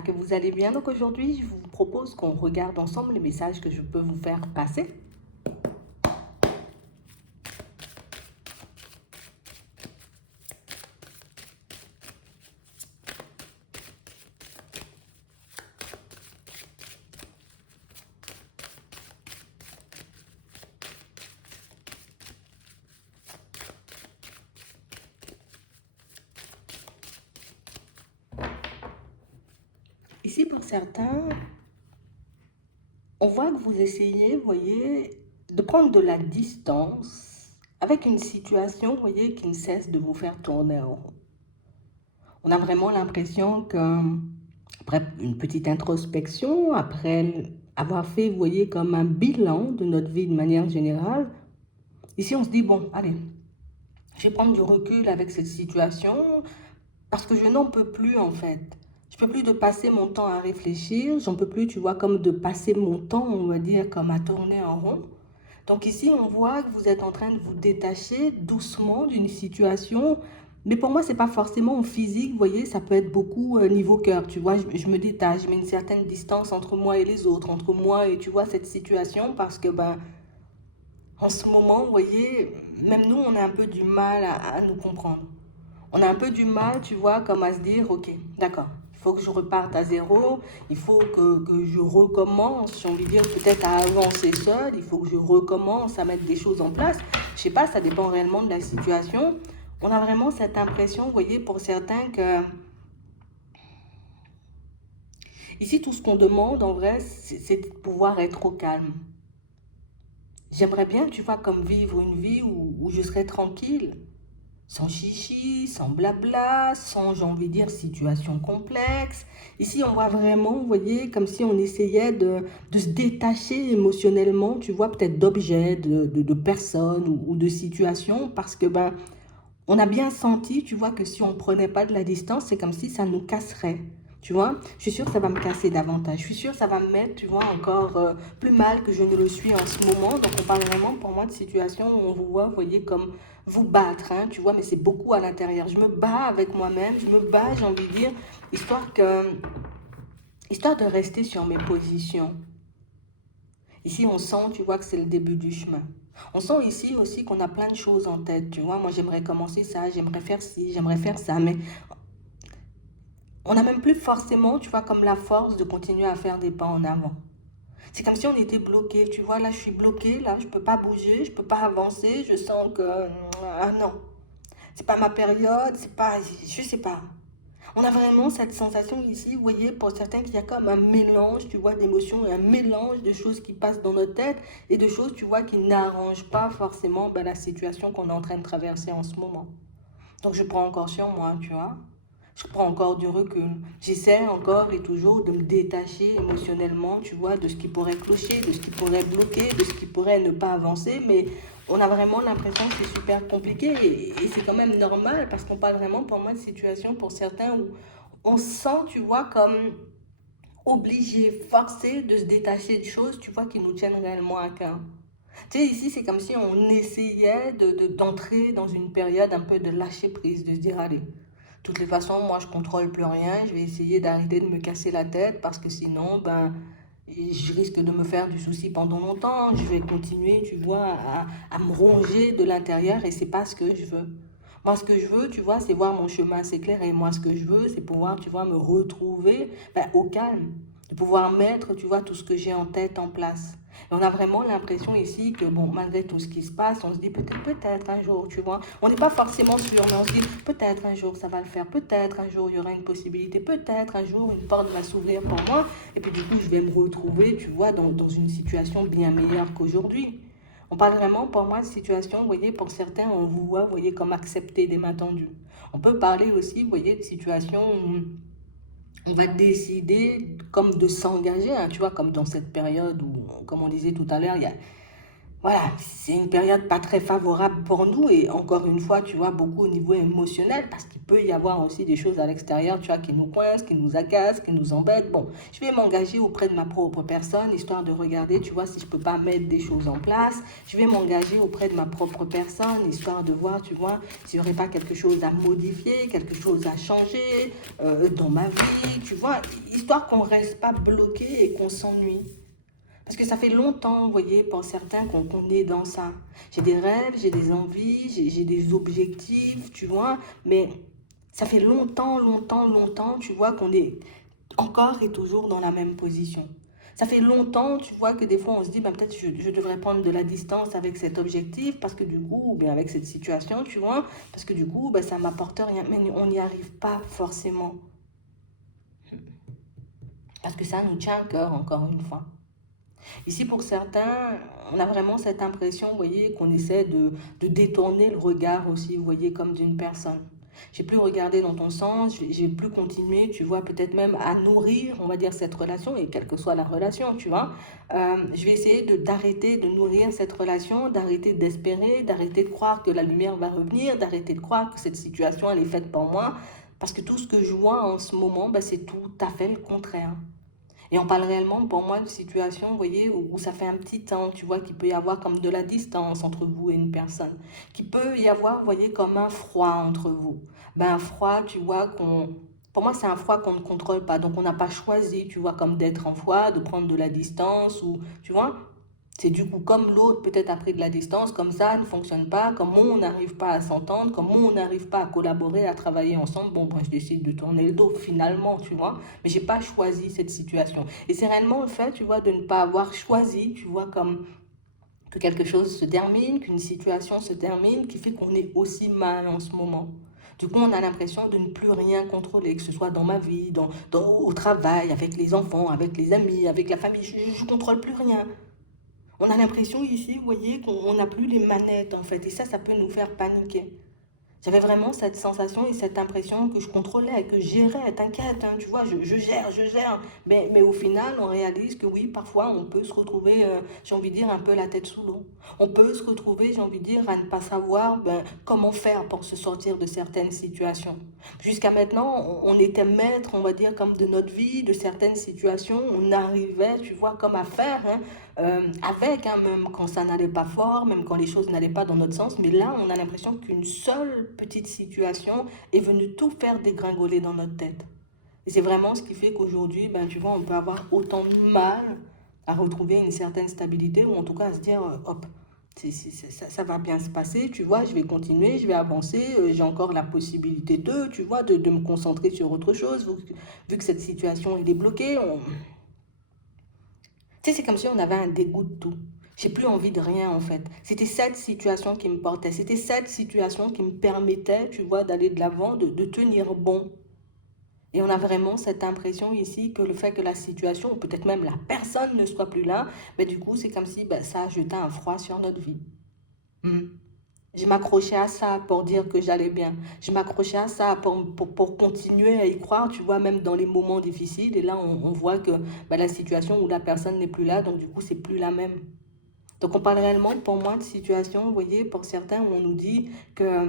j'espère que vous allez bien. Donc aujourd'hui, je vous propose qu'on regarde ensemble les messages que je peux vous faire passer. Ici, pour certains, on voit que vous essayez, vous voyez, de prendre de la distance avec une situation, vous voyez, qui ne cesse de vous faire tourner en rond. On a vraiment l'impression que, après une petite introspection, après avoir fait, vous voyez, comme un bilan de notre vie de manière générale, ici on se dit, bon, allez, je vais prendre du recul avec cette situation parce que je n'en peux plus en fait. Je peux plus de passer mon temps à réfléchir, j'en peux plus, tu vois, comme de passer mon temps, on va dire, comme à tourner en rond. Donc ici, on voit que vous êtes en train de vous détacher doucement d'une situation. Mais pour moi, c'est pas forcément en physique, vous voyez, ça peut être beaucoup niveau cœur, tu vois, je me détache, je mets une certaine distance entre moi et les autres, entre moi et, tu vois, cette situation, parce que, ben, en ce moment, vous voyez, même nous, on a un peu du mal à nous comprendre. On a un peu du mal, tu vois, comme à se dire, ok, d'accord, il faut que je reparte à zéro, il faut que je recommence, j'ai envie de dire, peut-être à avancer seul, il faut que je recommence à mettre des choses en place. Je sais pas, ça dépend réellement de la situation. On a vraiment cette impression, vous voyez, pour certains que ici, tout ce qu'on demande, en vrai, c'est de pouvoir être au calme. J'aimerais bien, tu vois, comme vivre une vie où je serais tranquille. Sans chichi, sans blabla, sans, j'ai envie de dire, situation complexe. Ici, on voit vraiment, vous voyez, comme si on essayait de se détacher émotionnellement, tu vois, peut-être d'objets, de personnes ou de situations, parce que, ben, on a bien senti, tu vois, que si on ne prenait pas de la distance, c'est comme si ça nous casserait. Tu vois, je suis sûre que ça va me casser davantage. Je suis sûre que ça va me mettre, tu vois, encore plus mal que je ne le suis en ce moment. Donc, on parle vraiment pour moi de situation où on vous voit, vous voyez, comme vous battre, hein, tu vois, mais c'est beaucoup à l'intérieur. Je me bats avec moi-même, je me bats, j'ai envie de dire, histoire de rester sur mes positions. Ici, on sent, tu vois, que c'est le début du chemin. On sent ici aussi qu'on a plein de choses en tête, tu vois. Moi, j'aimerais commencer ça, j'aimerais faire ci, j'aimerais faire ça, mais on n'a même plus forcément, tu vois, comme la force de continuer à faire des pas en avant. C'est comme si on était bloqué, tu vois. Là, je suis bloquée, là, je peux pas bouger, je peux pas avancer. Je sens que, ah non, c'est pas ma période, c'est pas, je sais pas. On a vraiment cette sensation ici, vous voyez, pour certains, qu'il y a comme un mélange, tu vois, d'émotions et un mélange de choses qui passent dans notre tête et de choses, tu vois, qui n'arrangent pas forcément ben, la situation qu'on est en train de traverser en ce moment. Donc, je prends encore sur moi, tu vois. Je prends encore du recul. J'essaie encore et toujours de me détacher émotionnellement, tu vois, de ce qui pourrait clocher, de ce qui pourrait bloquer, de ce qui pourrait ne pas avancer. Mais on a vraiment l'impression que c'est super compliqué et c'est quand même normal parce qu'on parle vraiment pour moi de situations pour certains où on se sent, tu vois, comme obligé, forcé de se détacher de choses, tu vois, qui nous tiennent réellement à cœur. Tu sais, ici, c'est comme si on essayait d'entrer dans une période un peu de lâcher prise, de se dire, allez, de toutes les façons, moi, je contrôle plus rien. Je vais essayer d'arrêter de me casser la tête parce que sinon, ben, je risque de me faire du souci pendant longtemps. Je vais continuer, tu vois, à me ronger de l'intérieur et c'est pas ce que je veux. Moi, ce que je veux, tu vois, c'est voir mon chemin assez clair et moi, ce que je veux, c'est pouvoir, tu vois, me retrouver ben, au calme, de pouvoir mettre, tu vois, tout ce que j'ai en tête en place. Et on a vraiment l'impression ici que, bon, malgré tout ce qui se passe, on se dit peut-être un jour, tu vois. On n'est pas forcément sûr, mais on se dit peut-être un jour ça va le faire, peut-être un jour il y aura une possibilité, peut-être un jour une porte va s'ouvrir pour moi, et puis du coup je vais me retrouver, tu vois, dans une situation bien meilleure qu'aujourd'hui. On parle vraiment pour moi de situation, vous voyez, pour certains, on vous voit, vous voyez, comme accepter des mains tendues. On peut parler aussi, vous voyez, de situations où on va décider comme de s'engager, hein, tu vois, comme dans cette période où, comme on disait tout à l'heure, Voilà, c'est une période pas très favorable pour nous et encore une fois, tu vois, beaucoup au niveau émotionnel parce qu'il peut y avoir aussi des choses à l'extérieur, tu vois, qui nous coincent, qui nous agacent, qui nous embêtent. Bon, je vais m'engager auprès de ma propre personne, histoire de regarder, tu vois, si je peux pas mettre des choses en place. Je vais m'engager auprès de ma propre personne, histoire de voir, tu vois, s'il n'y aurait pas quelque chose à modifier, quelque chose à changer dans ma vie, tu vois, histoire qu'on reste pas bloqué et qu'on s'ennuie. Parce que ça fait longtemps, vous voyez, pour certains qu'on est dans ça. J'ai des rêves, j'ai des envies, j'ai des objectifs, tu vois, mais ça fait longtemps, tu vois, qu'on est encore et toujours dans la même position. Ça fait longtemps, tu vois, que des fois on se dit, ben, peut-être je devrais prendre de la distance avec cet objectif parce que du coup, ben, avec cette situation, tu vois, parce que du coup, ben, ça m'apporte rien. Mais on n'y arrive pas forcément. Parce que ça nous tient à cœur, encore une fois. Ici, pour certains, on a vraiment cette impression, vous voyez, qu'on essaie de détourner le regard aussi, vous voyez, comme d'une personne. J'ai plus regardé dans ton sens, j'ai plus continué, tu vois, peut-être même à nourrir, on va dire, cette relation, et quelle que soit la relation, tu vois. Je vais essayer d'arrêter de nourrir cette relation, d'arrêter d'espérer, d'arrêter de croire que la lumière va revenir, d'arrêter de croire que cette situation, elle est faite pour moi, parce que tout ce que je vois en ce moment, ben, c'est tout à fait le contraire. Et on parle réellement, pour moi, de situation, vous voyez, où ça fait un petit temps, tu vois, qu'il peut y avoir comme de la distance entre vous et une personne. Qu'il peut y avoir, vous voyez, comme un froid entre vous. Ben, un froid, tu vois, pour moi, c'est un froid qu'on ne contrôle pas. Donc, on n'a pas choisi, tu vois, comme d'être en froid, de prendre de la distance, ou, tu vois. C'est du coup comme l'autre peut-être a pris de la distance, comme ça ne fonctionne pas, comme on n'arrive pas à s'entendre, comme on n'arrive pas à collaborer, à travailler ensemble, bon, ben, je décide de tourner le dos finalement, tu vois. Mais j'ai pas choisi cette situation. Et c'est réellement le fait, tu vois, de ne pas avoir choisi, tu vois, comme que quelque chose se termine, qu'une situation se termine, qui fait qu'on est aussi mal en ce moment. Du coup, on a l'impression de ne plus rien contrôler, que ce soit dans ma vie, au travail, avec les enfants, avec les amis, avec la famille. Je ne contrôle plus rien. On a l'impression ici, vous voyez, qu'on n'a plus les manettes en fait. Et ça peut nous faire paniquer. J'avais vraiment cette sensation et cette impression que je contrôlais, que je gérais, t'inquiète, hein, tu vois, je gère. Mais au final, on réalise que oui, parfois, on peut se retrouver, j'ai envie de dire, un peu la tête sous l'eau. On peut se retrouver, j'ai envie de dire, à ne pas savoir ben, comment faire pour se sortir de certaines situations. Jusqu'à maintenant, on était maître, on va dire, comme de notre vie, de certaines situations. On arrivait, tu vois, comme à faire, hein, avec, hein, même quand ça n'allait pas fort, même quand les choses n'allaient pas dans notre sens. Mais là, on a l'impression qu'une seule petite situation est venue tout faire dégringoler dans notre tête. Et c'est vraiment ce qui fait qu'aujourd'hui, ben, tu vois, on peut avoir autant de mal à retrouver une certaine stabilité, ou en tout cas à se dire, hop, ça va bien se passer, tu vois, je vais continuer, je vais avancer, j'ai encore la possibilité tu vois, de me concentrer sur autre chose, vu que cette situation elle est bloquée. Tu sais, c'est comme si on avait un dégoût de tout. J'ai plus envie de rien en fait. C'était cette situation qui me portait. C'était cette situation qui me permettait, tu vois, d'aller de l'avant, de tenir bon. Et on a vraiment cette impression ici que le fait que la situation, ou peut-être même la personne ne soit plus là, ben, du coup, c'est comme si ben, ça jetait un froid sur notre vie. Hmm. Je m'accrochais à ça pour dire que j'allais bien. Je m'accrochais à ça pour continuer à y croire, tu vois, même dans les moments difficiles. Et là, on voit que ben, la situation où la personne n'est plus là, donc du coup, c'est plus la même. Donc, on parle réellement, pour moi, de situation, vous voyez, pour certains, où on nous dit que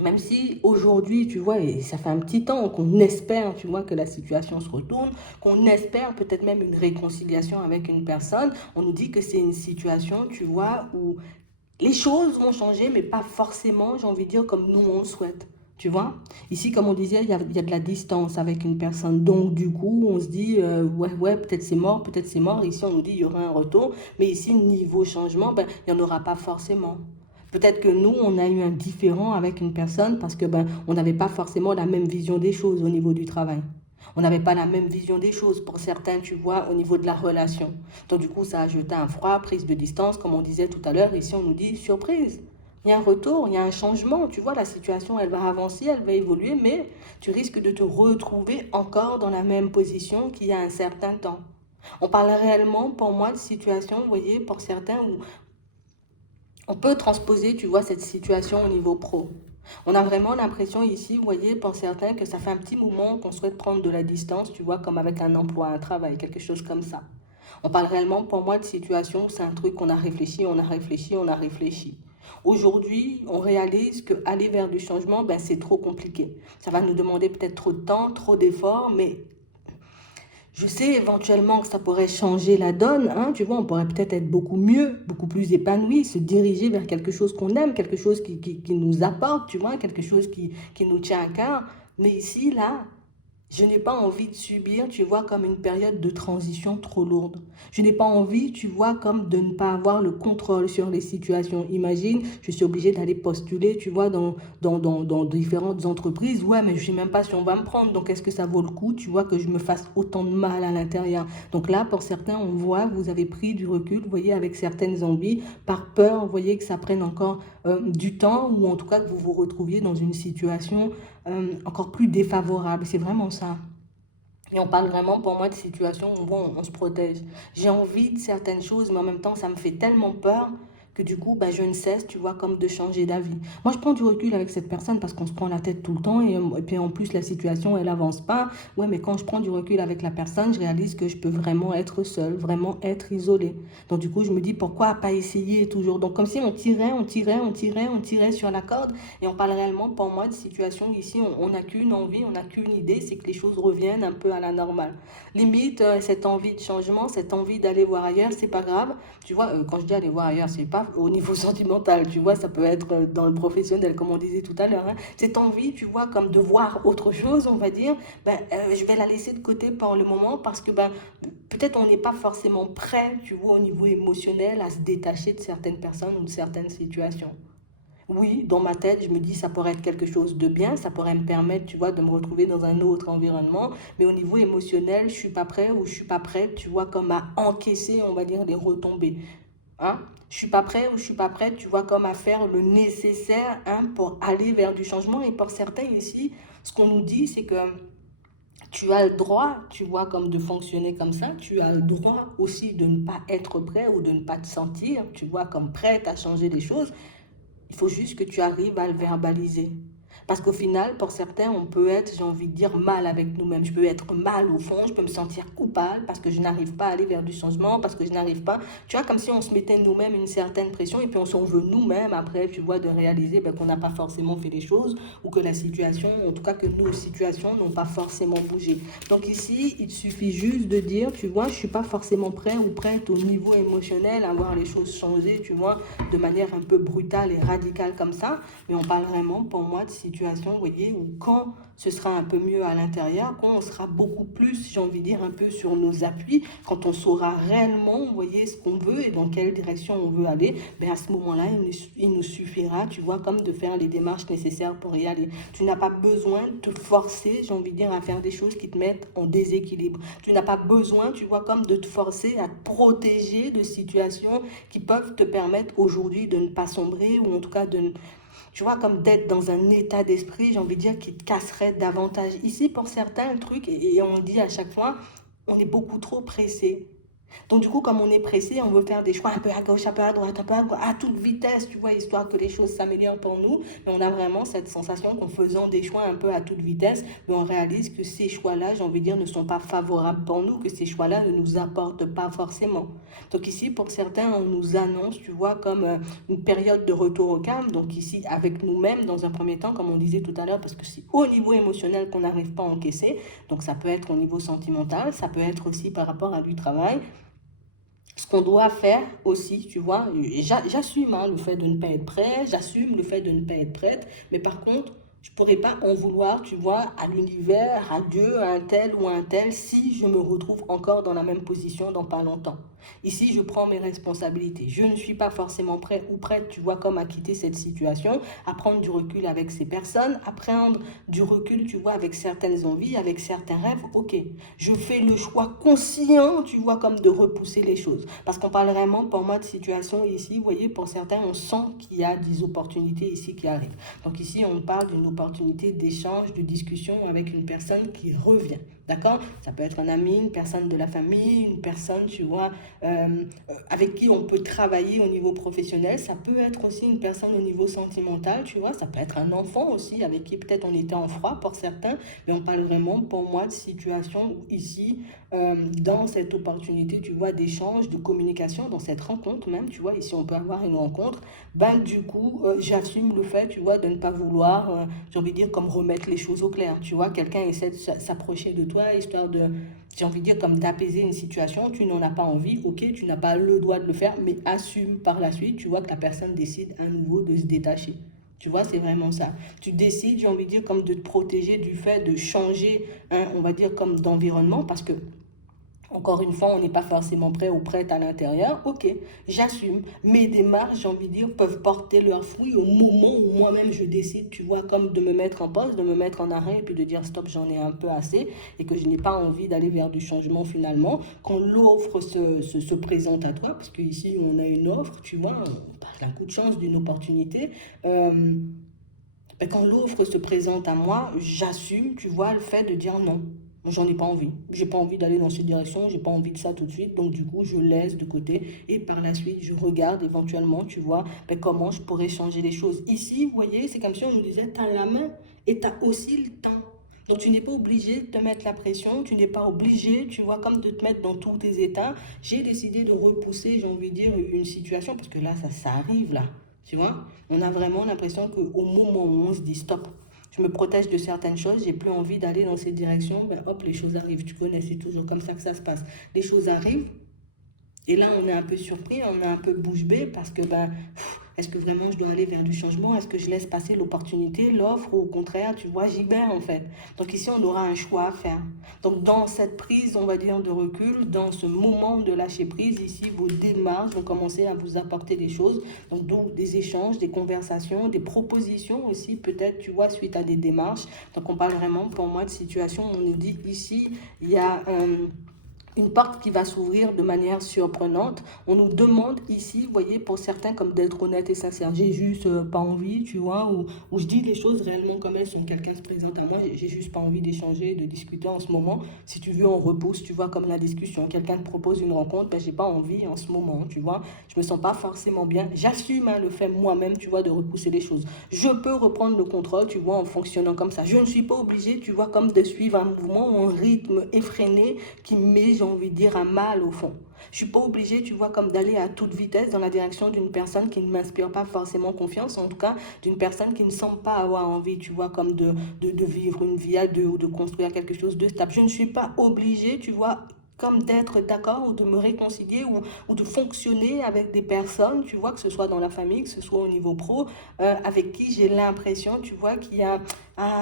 même si aujourd'hui, tu vois, et ça fait un petit temps qu'on espère, tu vois, que la situation se retourne, qu'on espère peut-être même une réconciliation avec une personne, on nous dit que c'est une situation, tu vois, où les choses vont changer, mais pas forcément, j'ai envie de dire, comme nous on le souhaite. Tu vois, ici, comme on disait, il y a de la distance avec une personne. Donc, du coup, on se dit, ouais, peut-être c'est mort, peut-être c'est mort. Ici, on nous dit, il y aura un retour. Mais ici, niveau changement, ben, il n'y en aura pas forcément. Peut-être que nous, on a eu un différent avec une personne parce que ben, on n'avait pas forcément la même vision des choses au niveau du travail. On n'avait pas la même vision des choses pour certains, tu vois, au niveau de la relation. Donc du coup, ça a ajouté un froid, prise de distance, comme on disait tout à l'heure. Ici, on nous dit surprise. Il y a un retour, il y a un changement. Tu vois, la situation, elle va avancer, elle va évoluer, mais tu risques de te retrouver encore dans la même position qu'il y a un certain temps. On parle réellement, pour moi, de situation, vous voyez, pour certains, où on peut transposer, tu vois, cette situation au niveau pro. On a vraiment l'impression ici, vous voyez, pour certains, que ça fait un petit moment qu'on souhaite prendre de la distance, tu vois, comme avec un emploi, un travail, quelque chose comme ça. On parle réellement, pour moi, de situation où c'est un truc qu'on a réfléchi, on a réfléchi, on a réfléchi. Aujourd'hui, on réalise qu'aller vers du changement, ben, c'est trop compliqué. Ça va nous demander peut-être trop de temps, trop d'efforts, mais je sais éventuellement que ça pourrait changer la donne, hein, tu vois, on pourrait peut-être être beaucoup mieux, beaucoup plus épanoui, se diriger vers quelque chose qu'on aime, quelque chose qui nous apporte, tu vois, quelque chose qui nous tient à cœur. Mais ici, là, je n'ai pas envie de subir, tu vois, comme une période de transition trop lourde. Je n'ai pas envie, tu vois, comme de ne pas avoir le contrôle sur les situations. Imagine, je suis obligée d'aller postuler, tu vois, dans différentes entreprises. Ouais, mais je ne sais même pas si on va me prendre. Donc, est-ce que ça vaut le coup, tu vois, que je me fasse autant de mal à l'intérieur? Donc là, pour certains, on voit, vous avez pris du recul, vous voyez, avec certaines envies, par peur, vous voyez, que ça prenne encore du temps ou en tout cas que vous vous retrouviez dans une situation encore plus défavorable. C'est vraiment ça. Et on parle vraiment pour moi de situations où bon, on se protège. J'ai envie de certaines choses, mais en même temps, ça me fait tellement peur que du coup, bah, je ne cesse, tu vois, comme de changer d'avis. Moi, je prends du recul avec cette personne parce qu'on se prend la tête tout le temps et puis en plus, la situation, elle avance pas. Ouais, mais quand je prends du recul avec la personne, je réalise que je peux vraiment être seule, vraiment être isolée. Donc du coup, je me dis, pourquoi pas essayer toujours? Donc comme si on tirait, on tirait, on tirait, on tirait sur la corde et on parle réellement, pour moi, de situation ici, on n'a qu'une envie, on n'a qu'une idée, c'est que les choses reviennent un peu à la normale. Limite, cette envie de changement, cette envie d'aller voir ailleurs, c'est pas grave. Tu vois, quand je dis aller voir ailleurs, c'est pas au niveau sentimental, tu vois, ça peut être dans le professionnel, comme on disait tout à l'heure, hein. Cette envie, tu vois, comme de voir autre chose, on va dire, ben, je vais la laisser de côté pour le moment parce que ben, peut-être on n'est pas forcément prêt, tu vois, au niveau émotionnel à se détacher de certaines personnes ou de certaines situations. Oui, dans ma tête, je me dis ça pourrait être quelque chose de bien, ça pourrait me permettre, tu vois, de me retrouver dans un autre environnement, mais au niveau émotionnel, je suis pas prêt ou je suis pas prête, tu vois, comme à encaisser, on va dire, les retombées. Hein? Je suis pas prêt ou je suis pas prête, tu vois, comme à faire le nécessaire, hein, pour aller vers du changement. Et pour certains ici, ce qu'on nous dit, c'est que tu as le droit, tu vois, comme de fonctionner comme ça. Tu as le droit aussi de ne pas être prêt ou de ne pas te sentir, tu vois, comme prête à changer les choses. Il faut juste que tu arrives à le verbaliser. Parce qu'au final, pour certains, on peut être, j'ai envie de dire, mal avec nous-mêmes. Je peux être mal au fond, je peux me sentir coupable parce que je n'arrive pas à aller vers du changement, parce que je n'arrive pas. Tu vois, comme si on se mettait nous-mêmes une certaine pression et puis on s'en veut nous-mêmes après, tu vois, de réaliser ben, qu'on n'a pas forcément fait les choses ou que la situation, en tout cas que nos situations n'ont pas forcément bougé. Donc ici, il suffit juste de dire, tu vois, je ne suis pas forcément prêt ou prête au niveau émotionnel à voir les choses changer, tu vois, de manière un peu brutale et radicale comme ça. Mais on parle vraiment, pour moi, de situation, vous voyez, où quand ce sera un peu mieux à l'intérieur, quand on sera beaucoup plus, j'ai envie de dire, un peu sur nos appuis, quand on saura réellement, vous voyez, ce qu'on veut et dans quelle direction on veut aller, ben à ce moment-là, il nous suffira, tu vois, comme de faire les démarches nécessaires pour y aller. Tu n'as pas besoin de te forcer, j'ai envie de dire, à faire des choses qui te mettent en déséquilibre. Tu n'as pas besoin, tu vois, comme de te forcer à te protéger de situations qui peuvent te permettre aujourd'hui de ne pas sombrer ou en tout cas de, tu vois, comme d'être dans un état d'esprit, j'ai envie de dire, qui te casserait davantage. Ici, pour certains, le truc, et on le dit à chaque fois, on est beaucoup trop pressé. Donc du coup, comme on est pressé, on veut faire des choix un peu à gauche, un peu à droite, un peu à toute vitesse, tu vois, histoire que les choses s'améliorent pour nous. Mais on a vraiment cette sensation qu'en faisant des choix un peu à toute vitesse, mais on réalise que ces choix-là, j'ai envie de dire, ne sont pas favorables pour nous, que ces choix-là ne nous apportent pas forcément. Donc ici, pour certains, on nous annonce, tu vois, comme une période de retour au calme. Donc ici, avec nous-mêmes, dans un premier temps, comme on disait tout à l'heure, parce que c'est au niveau émotionnel qu'on n'arrive pas à encaisser. Donc ça peut être au niveau sentimental, ça peut être aussi par rapport à du travail. Ce qu'on doit faire aussi, tu vois, j'assume hein, le fait de ne pas être prêt, j'assume le fait de ne pas être prête, mais par contre, je ne pourrais pas en vouloir, tu vois, à l'univers, à Dieu, à un tel ou à un tel, si je me retrouve encore dans la même position dans pas longtemps. Ici, je prends mes responsabilités. Je ne suis pas forcément prêt ou prête, tu vois, comme à quitter cette situation, à prendre du recul avec ces personnes, à prendre du recul, tu vois, avec certaines envies, avec certains rêves. Ok, je fais le choix conscient, tu vois, comme de repousser les choses. Parce qu'on parle vraiment, pour moi, de situation ici. Vous voyez, pour certains, on sent qu'il y a des opportunités ici qui arrivent. Donc ici, on parle d'une d'opportunités, d'échanges, de discussions avec une personne qui revient. D'accord? Ça peut être un ami, une personne de la famille, une personne, tu vois, avec qui on peut travailler au niveau professionnel. Ça peut être aussi une personne au niveau sentimental, tu vois. Ça peut être un enfant aussi, avec qui peut-être on était en froid pour certains. Mais on parle vraiment, pour moi, de situation ici, dans cette opportunité, tu vois, d'échange, de communication, dans cette rencontre même, tu vois. Ici, on peut avoir une rencontre. Ben, du coup, j'assume le fait, tu vois, de ne pas vouloir, j'ai envie de dire, comme remettre les choses au clair. Tu vois, quelqu'un essaie de s'approcher de toi, histoire de, j'ai envie de dire, comme d'apaiser une situation. Tu n'en as pas envie, ok, tu n'as pas le droit de le faire, mais assume par la suite, tu vois, que la personne décide à nouveau de se détacher. Tu vois, c'est vraiment ça. Tu décides, j'ai envie de dire, comme de te protéger du fait de changer, hein, on va dire, comme d'environnement, parce que encore une fois, on n'est pas forcément prêt ou prête à l'intérieur. Ok, j'assume. Mes démarches, j'ai envie de dire, peuvent porter leurs fruits au moment où moi-même je décide, tu vois, comme de me mettre en pause, de me mettre en arrêt et puis de dire stop, j'en ai un peu assez et que je n'ai pas envie d'aller vers du changement finalement. Quand l'offre se présente à toi, parce qu'ici on a une offre, tu vois, on parle d'un coup de chance, d'une opportunité. Quand l'offre se présente à moi, j'assume, tu vois, le fait de dire non. J'en ai pas envie. J'ai pas envie d'aller dans cette direction, j'ai pas envie de ça tout de suite. Donc, du coup, je laisse de côté et par la suite, je regarde éventuellement, tu vois, comment je pourrais changer les choses. Ici, vous voyez, c'est comme si on nous disait, tu as la main et tu as aussi le temps. Donc, tu n'es pas obligé de te mettre la pression, tu n'es pas obligé, tu vois, comme de te mettre dans tous tes états. J'ai décidé de repousser, j'ai envie de dire, une situation, parce que là, ça arrive là. Tu vois, on a vraiment l'impression qu'au moment où on se dit stop, je me protège de certaines choses, j'ai plus envie d'aller dans cette direction, ben hop, les choses arrivent. Tu connais, c'est toujours comme ça que ça se passe. Les choses arrivent, et là, on est un peu surpris, on est un peu bouche bée parce que, ben, est-ce que vraiment je dois aller vers du changement? Est-ce que je laisse passer l'opportunité, l'offre, ou au contraire, tu vois, j'y vais en fait. Donc ici, on aura un choix à faire. Donc dans cette prise, on va dire, de recul, dans ce moment de lâcher prise, ici, vos démarches vont commencer à vous apporter des choses. Donc des échanges, des conversations, des propositions aussi, peut-être, tu vois, suite à des démarches. Donc on parle vraiment, pour moi, de situation où on nous dit ici, il y a une porte qui va s'ouvrir de manière surprenante. On nous demande ici, vous voyez, pour certains, comme d'être honnête et sincère. J'ai juste pas envie, tu vois, ou je dis les choses réellement comme elles sont. Quelqu'un se présente à moi, j'ai juste pas envie d'échanger, de discuter en ce moment. Si tu veux, on repousse, tu vois, comme la discussion. Quelqu'un te propose une rencontre, ben j'ai pas envie en ce moment, tu vois. Je me sens pas forcément bien. J'assume le fait moi-même, tu vois, de repousser les choses. Je peux reprendre le contrôle, tu vois, en fonctionnant comme ça. Je ne suis pas obligée, tu vois, comme de suivre un mouvement ou un rythme effréné qui met, j'ai envie de dire, un mal au fond. Je suis pas obligée, tu vois, comme d'aller à toute vitesse dans la direction d'une personne qui ne m'inspire pas forcément confiance, en tout cas d'une personne qui ne semble pas avoir envie, tu vois, comme de vivre une vie à deux ou de construire quelque chose de stable. Je ne suis pas obligée, tu vois, comme d'être d'accord ou de me réconcilier ou de fonctionner avec des personnes, tu vois, que ce soit dans la famille, que ce soit au niveau pro, avec qui j'ai l'impression, tu vois, qu'il y a,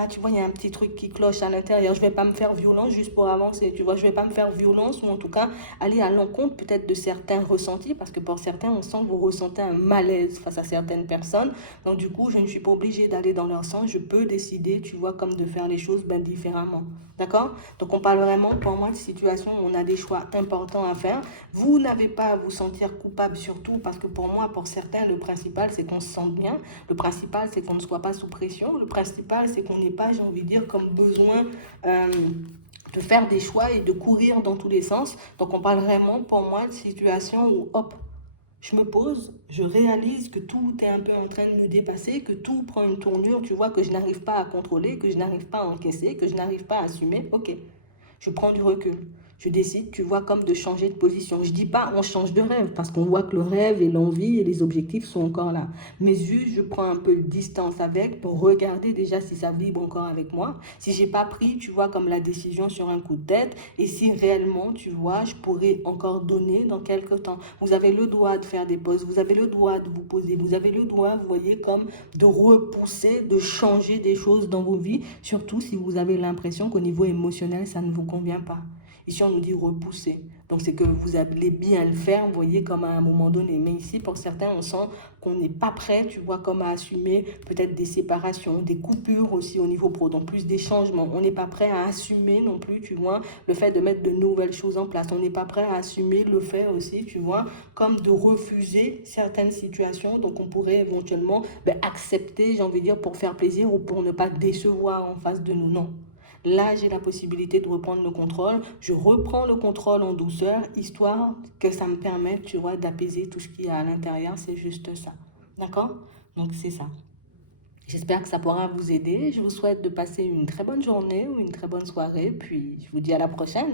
tu vois, il y a un petit truc qui cloche à l'intérieur. Je vais pas me faire violence juste pour avancer, tu vois, je vais pas me faire violence ou en tout cas aller à l'encontre peut-être de certains ressentis, parce que pour certains, on sent que vous ressentez un malaise face à certaines personnes. Donc du coup, je ne suis pas obligée d'aller dans leur sens, je peux décider, tu vois, comme de faire les choses ben, différemment. D'accord? Donc on parle vraiment pour moi de situation où on a des choix importants à faire. Vous n'avez pas à vous sentir coupable surtout parce que pour moi, pour certains, le principal c'est qu'on se sente bien. Le principal c'est qu'on ne soit pas sous pression. Le principal c'est qu'on n'ait pas, j'ai envie de dire, comme besoin de faire des choix et de courir dans tous les sens. Donc on parle vraiment pour moi de situation où hop, je me pose, je réalise que tout est un peu en train de me dépasser, que tout prend une tournure, tu vois, que je n'arrive pas à contrôler, que je n'arrive pas à encaisser, que je n'arrive pas à assumer. Ok, je prends du recul. Je décide, tu vois, comme de changer de position. Je dis pas on change de rêve parce qu'on voit que le rêve et l'envie et les objectifs sont encore là. Mais juste, je prends un peu de distance avec pour regarder déjà si ça vibre encore avec moi. Si j'ai pas pris, tu vois, comme la décision sur un coup de tête et si réellement, tu vois, je pourrais encore donner dans quelques temps. Vous avez le droit de faire des pauses, vous avez le droit de vous poser, vous avez le droit, vous voyez, comme de repousser, de changer des choses dans vos vies, surtout si vous avez l'impression qu'au niveau émotionnel, ça ne vous convient pas. Ici, on nous dit repousser. Donc, c'est que vous allez bien le faire, vous voyez, comme à un moment donné. Mais ici, pour certains, on sent qu'on n'est pas prêt, tu vois, comme à assumer peut-être des séparations, des coupures aussi au niveau pro, donc plus des changements. On n'est pas prêt à assumer non plus, tu vois, le fait de mettre de nouvelles choses en place. On n'est pas prêt à assumer le fait aussi, tu vois, comme de refuser certaines situations. Donc, on pourrait éventuellement accepter, j'ai envie de dire, pour faire plaisir ou pour ne pas décevoir en face de nous. Non. Là, j'ai la possibilité de reprendre le contrôle. Je reprends le contrôle en douceur, histoire que ça me permette, tu vois, d'apaiser tout ce qu'il y a à l'intérieur. C'est juste ça. D'accord? Donc, c'est ça. J'espère que ça pourra vous aider. Je vous souhaite de passer une très bonne journée ou une très bonne soirée. Puis, je vous dis à la prochaine.